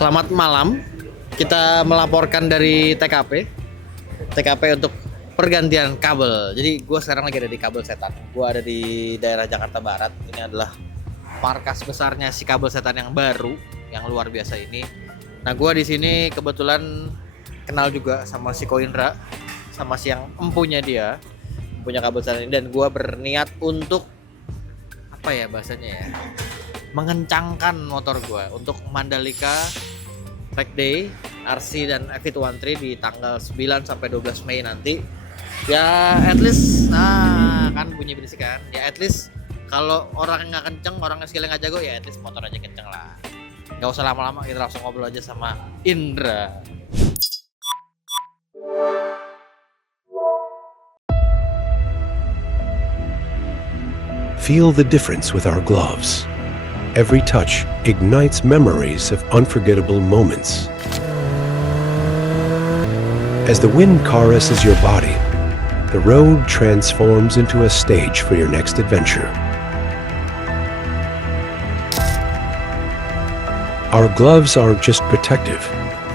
Selamat malam. Kita melaporkan dari TKP untuk pergantian kabel. Jadi gue sekarang lagi ada di kabel setan. Gue ada di daerah Jakarta Barat. Ini adalah markas besarnya si kabel setan yang baru, yang luar biasa ini. Nah, gue di sini kebetulan kenal juga sama si Koindra, sama si yang empunya dia, punya kabel setan ini. Dan gue berniat untuk apa ya bahasanya ya, mengencangkan motor gue untuk Mandalika Track Day RC dan F113 di tanggal 9 sampai 12 Mei nanti. Ya at least, nah kan bunyi berisik kan. Ya at least kalau orang nggak kenceng, orang skillnya nggak jago, ya at least motor aja kenceng lah. Nggak usah lama-lama, kita langsung ngobrol aja sama Indra. Feel the difference with our gloves. Every touch ignites memories of unforgettable moments. As the wind caresses your body, the road transforms into a stage for your next adventure. Our gloves aren't just protective,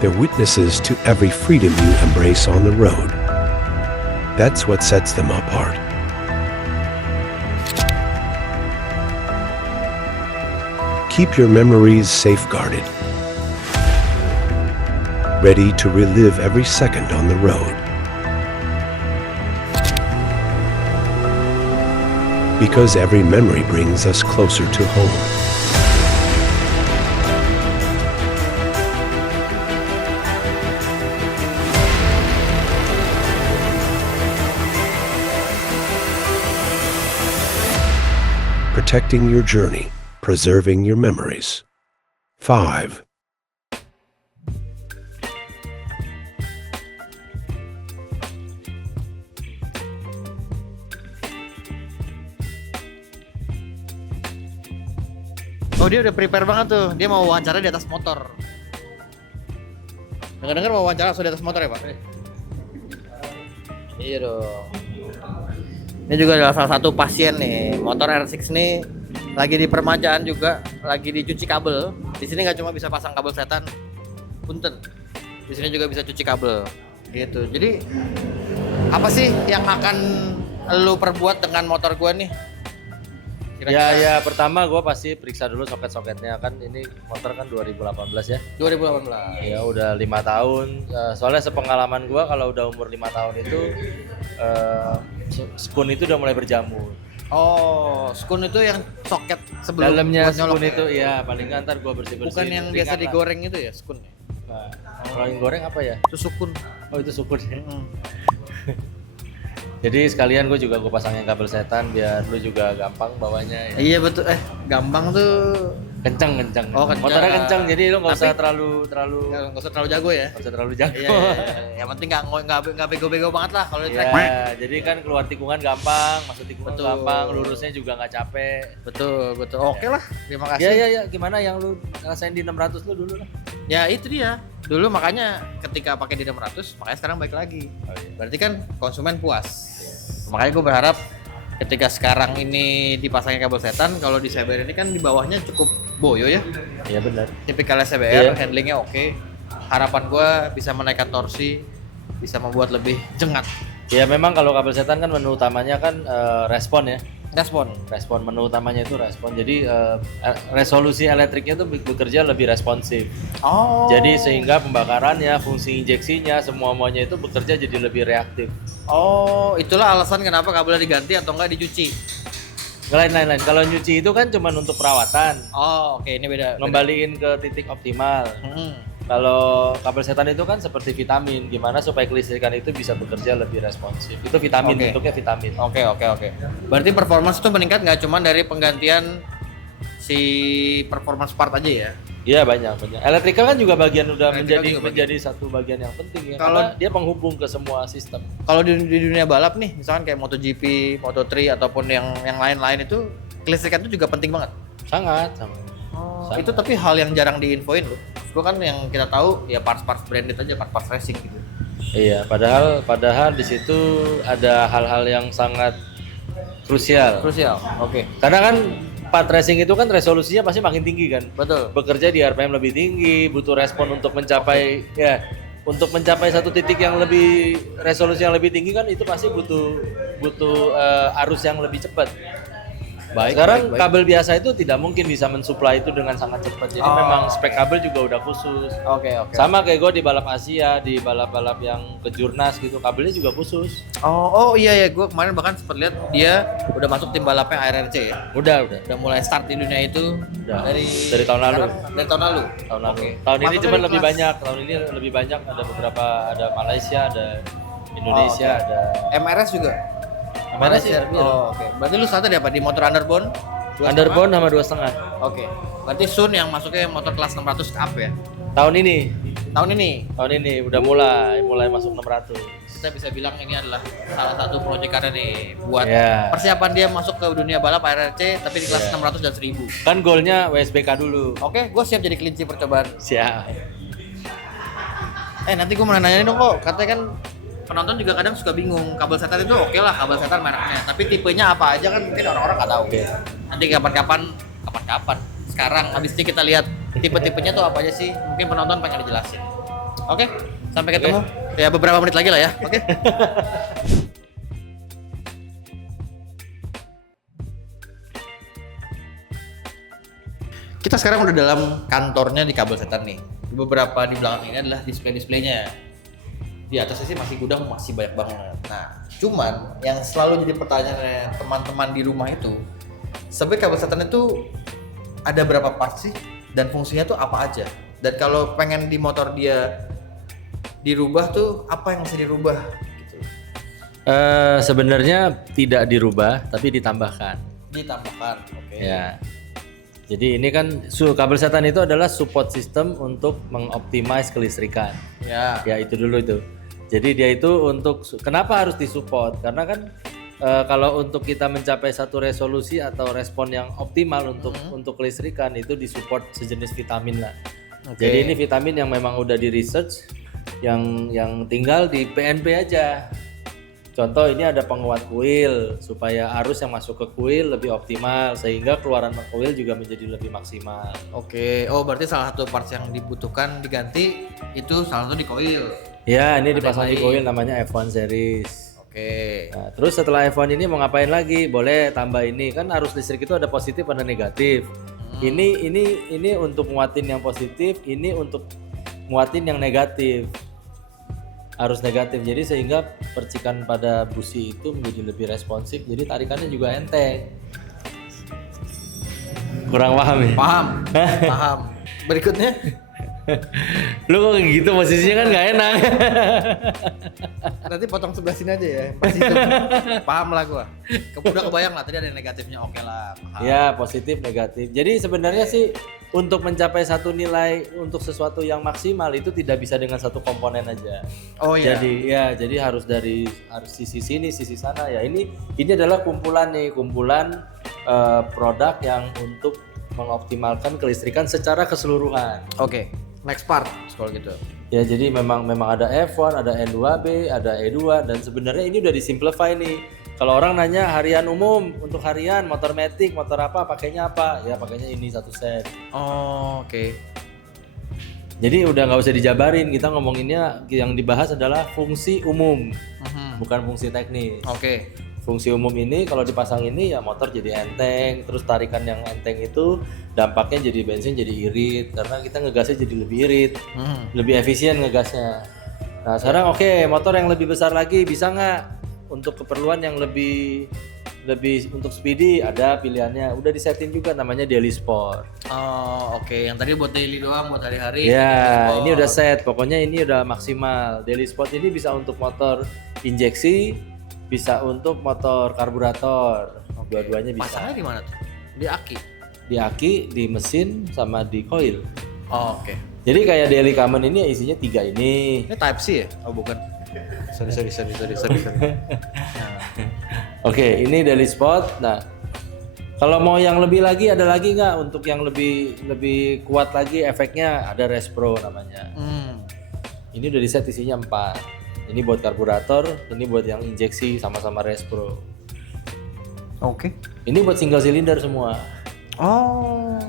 they're witnesses to every freedom you embrace on the road. That's what sets them apart. Keep your memories safeguarded, ready to relive every second on the road. Because every memory brings us closer to home. Protecting your journey, preserving your memories. 5. Oh, dia udah prepare banget tuh. Dia mau wawancara di atas motor. Dengar-dengar mau wawancara langsung di atas motor ya, Pak? Iya dong. Ini juga adalah salah satu pasien nih. Motor R6 nih lagi di permajaan juga, lagi dicuci kabel. Di sini nggak cuma bisa pasang kabel setan, punten. Di sini juga bisa cuci kabel. Gitu. Jadi apa sih yang akan lu perbuat dengan motor gua nih? Ya pertama gue pasti periksa dulu soket-soketnya, kan ini motor kan 2018 ya. 2018. Ya udah 5 tahun. Soalnya sepengalaman gue kalau udah umur 5 tahun itu skun itu udah mulai berjamur. Oh, skun itu yang soket sebelum Dalamnya buat nyolok skun ya? itu ya paling nggak ntar gue bersih-bersih. Bukan yang biasa digoreng itu ya, skun ya? Nah, kalau yang goreng apa ya? Itu sukun. Oh itu sukun ya. Jadi sekalian gue juga gue pasangin kabel setan biar lu juga gampang bawanya ya. Iya betul, kencang tuh. Kenceng. Oh, kenceng. Motornya kenceng, jadi lu nggak usah Tapi terlalu nggak usah terlalu jago ya. nggak usah terlalu jago. Iya, yang penting nggak bego-bego banget lah kalau di track. Ya, jadi kan keluar tikungan gampang, masuk tikungan Betul. gampang, lurusnya juga nggak capek. Betul. Oke lah, terima kasih. Ya, gimana yang lu ngerasain di 600 lu dulu lah. Ya itu dia. Dulu makanya ketika pakai di 600, makanya sekarang baik lagi. Oh, iya. Berarti kan konsumen puas. Makanya gue berharap ketika sekarang ini dipasangin kabel setan, kalau di CBR ini kan di bawahnya cukup boyo ya. Iya benar. Tipikalnya CBR, Iya. handlingnya oke. Harapan gue bisa menaikkan torsi, bisa membuat lebih jengat. Ya memang kalau kabel setan kan menu utamanya kan respon ya. Respon. Menu utamanya itu respon. Jadi resolusi elektriknya itu bekerja lebih responsif. Oh. Jadi sehingga pembakarannya, fungsi injeksinya, semuanya itu bekerja jadi lebih reaktif. Oh, itulah alasan kenapa kabelnya diganti atau enggak dicuci. Lain. Kalau nyuci itu kan cuma untuk perawatan, Oh, oke, ini beda. ngembaliin ke titik optimal. Kalau kabel setan itu kan seperti vitamin, gimana supaya kelistrikan itu bisa bekerja lebih responsif. Itu vitamin, Oke. bentuknya vitamin. Oke. Berarti performance itu meningkat nggak cuma dari penggantian si performance part aja ya? Iya banyak. Elektrikal kan juga bagian udah Elektrikal juga menjadi satu bagian yang penting ya. Kalau- Karena dia penghubung ke semua sistem. Kalau di dunia balap nih, misalkan kayak MotoGP, Moto3 ataupun yang lain-lain itu, kelistrikan itu juga penting banget. Sangat. Sangat. Itu tapi hal yang jarang diinfoin loh. Gue kan yang kita tahu ya parts-parts branded aja, parts-parts racing gitu. Iya, padahal di situ ada hal-hal yang sangat krusial. Krusial. Oke. Karena kan part racing itu kan resolusinya pasti makin tinggi kan. Betul. Bekerja di RPM lebih tinggi, butuh respon untuk mencapai ya untuk mencapai satu titik yang lebih resolusi yang lebih tinggi kan itu pasti butuh arus yang lebih cepat. Baik. Sekarang kabel biasa itu tidak mungkin bisa mensuplai itu dengan sangat cepat. Jadi memang spek kabel juga udah khusus. Oke. Sama kayak gue di balap Asia, di balap-balap yang kejurnas gitu, kabelnya juga khusus. Oh iya, gue kemarin bahkan sempat lihat dia udah masuk tim balapnya ARRC ya. Udah. Udah mulai start di dunia itu Udah. dari tahun lalu. Dari tahun lalu. Oke. Tahun ini cuma lebih banyak. Tahun ini lebih banyak, ada beberapa, ada Malaysia, ada Indonesia, ada MRS juga. MRS ya. Oke. Berarti lu startnya di apa? Di motor underbone? Underbone sama 2,5. Oke. Berarti Sun yang masuknya motor kelas 600 up ya? Tahun ini udah mulai masuk 600. Kita bisa bilang ini adalah salah satu proyekannya nih buat Ya. persiapan dia masuk ke dunia balap ARRC tapi di kelas 600 dan 1000. Kan goalnya WSBK dulu. Oke, gue siap jadi kelinci percobaan. Siap. Nanti gue mau nanya dong kok, katanya kan penonton juga kadang suka bingung, kabel setan itu oke lah kabel setan mereknya, tapi tipenya apa aja kan mungkin orang-orang nggak tahu. Nanti kapan-kapan, sekarang habis ini kita lihat tipe-tipenya tuh apa aja sih, mungkin penonton pengen dijelasin. Oke, sampai ketemu ya beberapa menit lagi lah ya. Oke. Kita sekarang udah dalam kantornya di kabel setan nih. Beberapa di belakang ini adalah display-displaynya. Di atasnya sih masih gudang, masih banyak banget. Nah, cuman yang selalu jadi pertanyaan teman-teman di rumah itu, sebenarnya kabel setan itu ada berapa parts sih dan fungsinya tuh apa aja? Dan kalau pengen di motor dia dirubah tuh apa yang mesti dirubah? Gitu. Sebenarnya tidak dirubah, tapi ditambahkan. Ditambahkan, oke. Ya. Jadi ini kan kabel setan itu adalah support system untuk mengoptimize kelistrikan. Ya. Ya itu dulu itu. Jadi dia itu untuk kenapa harus disupport? Karena kan kalau untuk kita mencapai satu resolusi atau respon yang optimal untuk kelistrikan itu disupport sejenis vitamin lah. Oke. Jadi ini vitamin yang memang udah di research yang tinggal di PNP aja. Contoh ini ada penguat kuil supaya arus yang masuk ke kuil lebih optimal sehingga keluaran kuil juga menjadi lebih maksimal. Oke. Oh, berarti salah satu parts yang dibutuhkan diganti itu salah satu di koil. Ya, ini dipasang di koil namanya F1 series. Oke. Nah, terus setelah F1 ini mau ngapain lagi? Boleh tambah ini. Kan arus listrik itu ada positif ada negatif. Ini untuk nguatin yang positif, ini untuk nguatin yang negatif. Arus negatif. Jadi sehingga percikan pada busi itu menjadi lebih responsif. Jadi tarikannya juga enteng. Kurang paham ya? Paham. Berikutnya Lu kok gitu posisinya kan nggak enak. nanti potong sebelah sini aja ya. Pasti itu. Paham lah gua. Udah kebayang lah tadi ada yang negatifnya, oke lah. Paham. Ya, positif negatif. Jadi sebenarnya sih untuk mencapai satu nilai untuk sesuatu yang maksimal itu tidak bisa dengan satu komponen aja. Oh iya. Jadi harus sisi sini, sisi sana ya. Ini adalah kumpulan produk yang untuk mengoptimalkan kelistrikan secara keseluruhan. Oke. Next part kalau gitu. Ya, jadi memang ada F1, ada N2B, ada E2 dan sebenarnya ini udah disimplify nih. Kalau orang nanya harian umum, untuk harian motor matic, motor apa, pakainya apa? Ya pakainya ini satu set. Oh, oke. Jadi udah nggak usah dijabarin, kita ngomonginnya yang dibahas adalah fungsi umum, bukan fungsi teknis. Oke. Fungsi umum ini kalau dipasang ini ya motor jadi enteng, terus tarikan yang enteng itu dampaknya jadi bensin jadi irit karena kita ngegasnya jadi lebih irit, lebih efisien ngegasnya. Nah sekarang oke, motor yang lebih besar lagi bisa nggak untuk keperluan yang lebih untuk speedy ada pilihannya, udah disetting juga namanya daily sport. Oh, oke. Yang tadi buat daily doang, buat hari-hari. Ya, ini udah set. Pokoknya ini udah maksimal. Daily sport ini bisa untuk motor injeksi, bisa untuk motor karburator. Dua-duanya bisa. Pasangnya di mana tuh? Di aki. Di aki, di mesin, sama di coil. Oh, oke. Jadi kayak daily common ini isinya 3 ini. Ini Type C ya? Oh, bukan. Sorry. Oke, ini daily sport. Nah, kalau mau yang lebih lagi ada lagi nggak untuk yang lebih kuat lagi efeknya ada Respro namanya. Ini udah di set isinya 4. Ini buat karburator, ini buat yang injeksi sama-sama Respro. Oke. Ini buat single cylinder semua. Oh.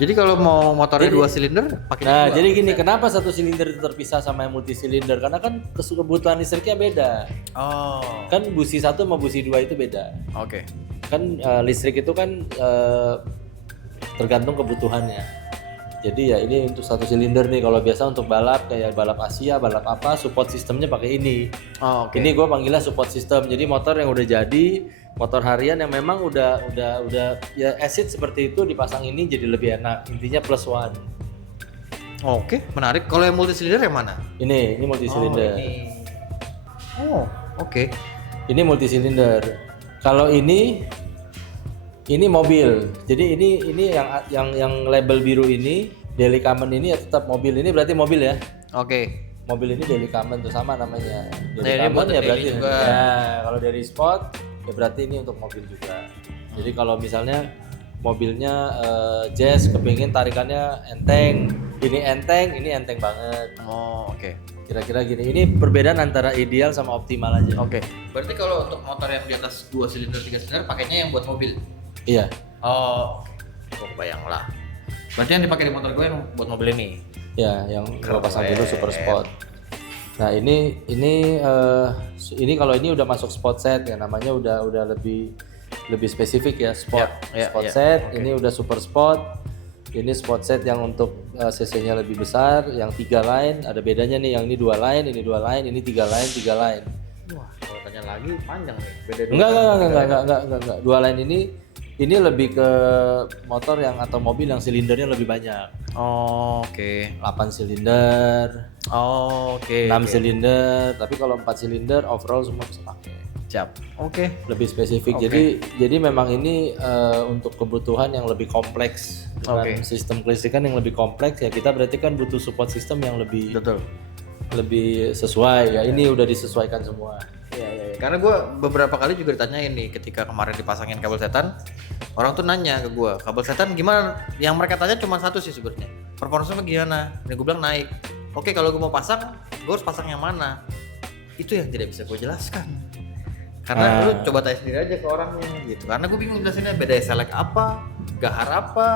Jadi kalau mau motornya Jadi- 2 silinder pakai Nah, dua. jadi gini, kenapa satu silinder itu terpisah sama yang multi silinder? Karena kan kebutuhan listriknya beda. Oh. Kan busi 1 sama busi 2 itu beda. Oke. Kan listrik itu kan tergantung kebutuhannya. Jadi ya ini untuk satu silinder nih. Kalau biasa untuk balap kayak balap Asia, balap apa, support sistemnya pakai ini. Oh, oke. Ini gue panggilnya support system. Jadi motor yang udah jadi, motor harian yang memang udah ya acid seperti itu dipasang ini jadi lebih enak. Intinya plus one. Oke, menarik. Kalau yang multi silinder yang mana? Ini multi silinder. Oh, oke. Ini multi silinder. Kalau ini mobil. Jadi ini yang label biru ini Daily Common ini ya tetap mobil. Ini berarti mobil ya. Oke. Mobil ini Daily Common tuh sama namanya. Nah, Daily ini Common buat ya daily berarti. juga. Ya, kalau dari sport ya berarti ini untuk mobil juga. Jadi kalau misalnya mobilnya Jazz kepingin tarikannya enteng, ini enteng banget. Oh, oke. Kira-kira gini. Ini perbedaan antara ideal sama optimal aja. Oke. Berarti kalau untuk motor yang di atas 2 silinder 3 silinder pakainya yang buat mobil. Iya. Oh, gue kebayang lah. Berarti yang dipakai di motor gue yang buat mobil ini. Ya, yang gua pasang dulu super sport. Nah, ini kalau ini udah masuk sport set ya, namanya udah lebih spesifik ya, sport. Ya, sport ya. set, ini udah super sport. Ini sport set yang untuk cc-nya lebih besar, yang 3 line, ada bedanya nih, yang ini 2 line, ini 2 line, ini 3 line, 3 line. Wah, kalau tanya lagi panjang nih. Beda Enggak. 2 line ini lebih ke motor yang atau mobil yang silindernya lebih banyak. Oh, oke. 8 silinder, Oh, oke. 6 silinder, tapi kalau 4 silinder overall semua bisa pakai. Siap. Oke. Lebih spesifik. Oke. Jadi memang ini untuk kebutuhan yang lebih kompleks dengan Oke. sistem kelistrikan yang lebih kompleks ya, kita berarti kan butuh support system yang lebih Betul. sesuai ya. Ini udah disesuaikan semua. Iya. Karena gue beberapa kali juga ditanyain nih ketika kemarin dipasangin kabel setan, orang tuh nanya ke gue, kabel setan gimana? Yang mereka tanya cuma satu sih sebenarnya, performanya gimana? Dan gue bilang naik. Oke, kalau gue mau pasang, gue harus pasang yang mana? Itu yang tidak bisa gue jelaskan. Karena lu coba tanya sendiri aja ke orangnya gitu. Karena gue bingung jelasinnya beda select apa, gahar apa,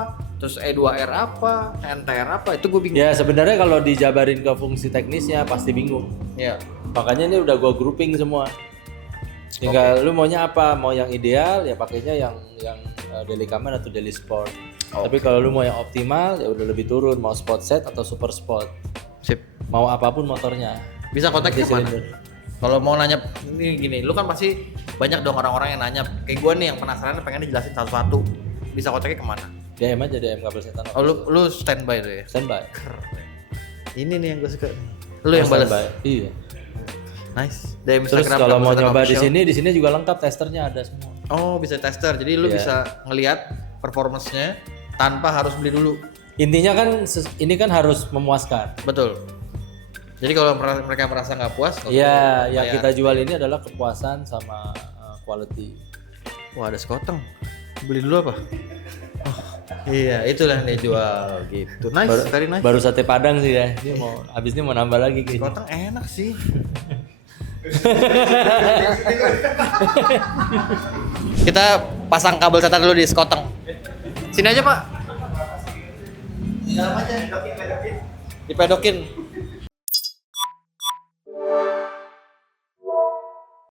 terus E2R apa, NTR apa, itu gue bingung. Ya sebenarnya kalau dijabarin ke fungsi teknisnya pasti bingung. Iya. Makanya ini udah gua grouping semua. Tinggal lu maunya apa? Mau yang ideal ya pakainya yang daily common atau daily sport. Tapi kalau lu mau yang optimal ya udah lebih turun, mau sport set atau super sport. Sip. Mau apapun motornya. Bisa kontaknya Multi mana? silinder. Kalau mau nanya ini gini, lu kan pasti banyak dong orang-orang yang nanya kayak gue nih yang penasaran pengen dijelasin satu-satu. Bisa kontaknya kemana? DM aja DM kabel setan. Oh lu standby tuh ya? Standby. Ini nih yang gue suka. Lu yang balas. Standby. Iya. Nice. DM Terus Instagram kalau Kabel mau Setan nyoba Official. di sini juga lengkap, testernya ada semua. Oh bisa tester. Jadi lu Iya. bisa ngelihat performance-nya tanpa harus beli dulu. Intinya kan ini kan harus memuaskan. Betul. Jadi kalau mereka merasa nggak puas, nggak Iya, usah yang bayar. kita jual ini adalah kepuasan sama quality. Wah ada sekoteng. Beli dulu apa? Oh, iya itulah yang dia jual gitu. Nice, very nice. Baru sate Padang sih ya. Ini mau habis ini mau nambah lagi kayaknya. Sekoteng enak sih. Kita pasang kabel setan dulu di sekoteng. Sini aja Pak. Di dalam aja. Dipedokin.